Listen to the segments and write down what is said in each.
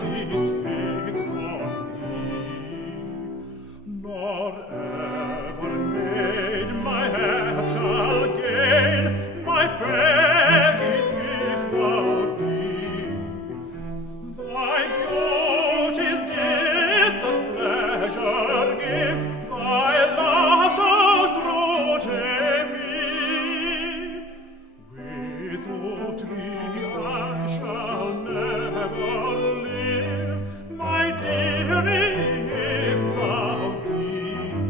heart is fixed on thee, nor ever maid my head shall gain my begging if thou deem. Thy beauties did such pleasure give, thy love so true to me. Without thee I shall never live, my dearie, if thou deem.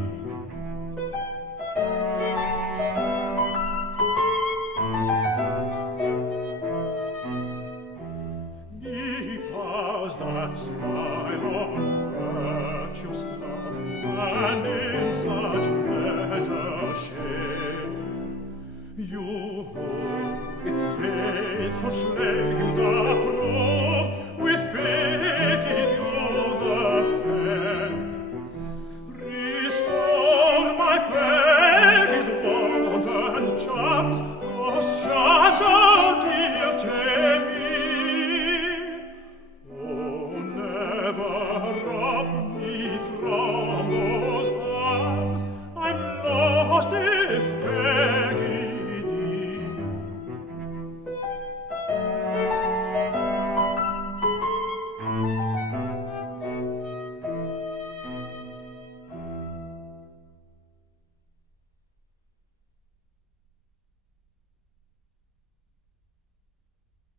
Ye pause that smile on virtuous love, and in such pleasure share. You who its faithful flames approach,